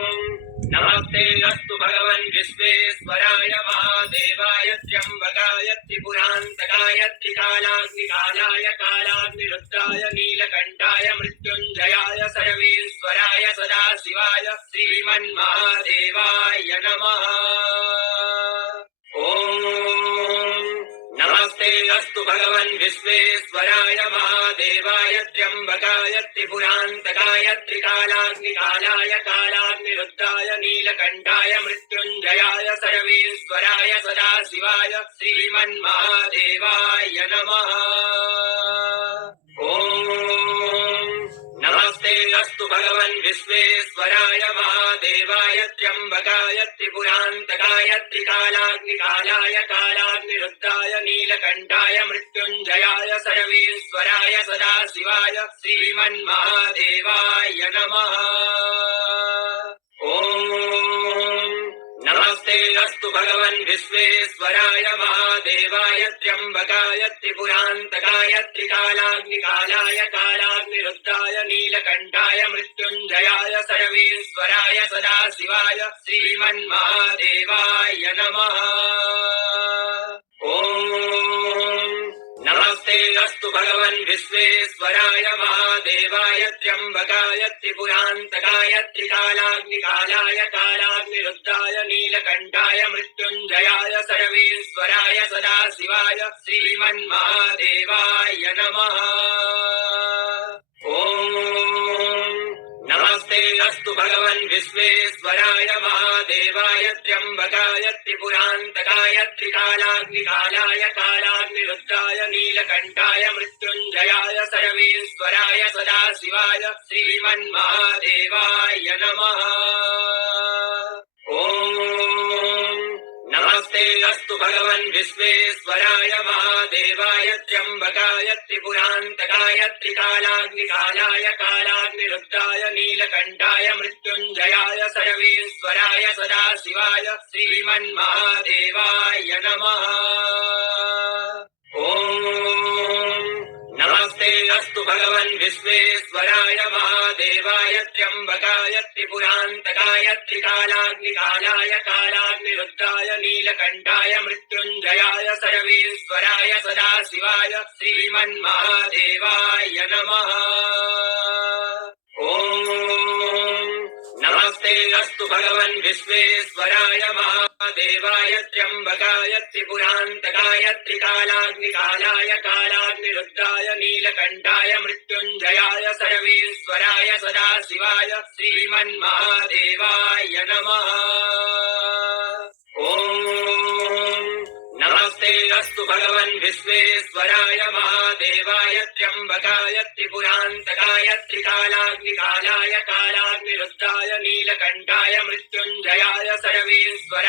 नमस्ते अस्तु भगवन् विश्वेश्वराय महादेवाय त्र्यम्बकाय त्रिपुरान्तकाय त्रिकालाग्निकालाय कालाग्निरुद्राय नीलकण्ठाय मृत्युञ्जयाय सर्वेश्वराय सदाशिवाय श्रीमन्महादेवाय नमः। नमस्ते अस्तु भगवन् विश्वेश्वराय महादेवाय त्र्यम्बकाय त्रिपुरान्तकाय त्रिकालाग्निकालाय कालाग्निरुद्राय नीलकण्ठाय मृत्युञ्जयाय सर्वेश्वराय सदाशिवाय श्रीमन्महादेवाय नमः। नमस्ते अस्तु भगवन् विश्वेश्वराय महादेवाय त्र्यम्बकाय त्रिपुरान्तकाय त्रिकालाग्निकालाय कालाग्निरुद्राय नीलकण्ठाय मृत्युञ्जयाय सर्वेश्वराय सदाशिवाय श्रीमन्महादेवाय नमः। नमस्ते अस्तु भगवन् विश्वेश्वराय महादेवाय त्र्यम्बकाय त्रिपुरान्तकाय त्रिकालाग्निकालाय कालाग्निरुद्राय नीलकण्ठाय मृत्युञ्जयाय सर्वेश्वराय सदाशिवाय श्रीमन्महादेवाय नमः। नमस्ते अस्तु भगवन् विश्वेश्वराय महादेवाय त्र्यम्बकाय त्रिपुरान्तकाय त्रिकालाग्निकालाय कालाग्निरुद्राय नीलकण्ठाय मृत्युञ्जयाय सर्वेश्वराय सदाशिवाय श्रीमन्महादेवाय नमः। नमस्ते अस्तु भगवन् विश्वेश्वराय महादेवाय त्र्यम्बकाय त्रिपुरान्तकाय त्रिकालाग्निकालाय कालाग्निरुद्राय नीलकण्ठाय मृत्युञ्जयाय सर्वेश्वराय सदाशिवाय श्रीमन्महादेवाय नमः। नमस्ते अस्तु भगवन् विश्वेश्वराय महादेवाय त्र्यम्बकाय त्रिपुरान्तकाय त्रिकालाग्निकालाय कालाग्निरुद्राय नीलकण्ठाय मृत्युञ्जयाय सर्वेश्वराय सदाशिवाय श्रीमन्महादेवाय नमः। नमस्ते अस्तु भगवन् विश्वेश्वराय महादेवाय त्र्यम्बकाय त्रिपुरान्तकाय त्रिकालाग्निकालाय कालाग्निरुद्राय नीलकण्ठाय मृत्युञ्जयाय सर्वेश्वराय सदाशिवाय श्रीमन्महादेवाय नमः। नमस्ते अस्तु भगवन् विश्वेश्वराय महादेवाय त्र्यम्बकाय त्रिपुरान्तकाय त्रिकालाग्निकालाय कालाग्निरुद्राय नीलकण्ठाय मृत्युञ्जयाय सर्वेश्वराय सदाशिवाय श्रीमन्महादेवाय नमः। नमस्ते अस्तु भगवन् विश्वेश्वराय महादेवाय त्र्यम्बकाय त्रिपुरान्तकाय त्रिकालाग्निकालाय कालाग्निरुद्राय नीलकण्ठाय मृत्युञ्जयाय सर्वेश्वराय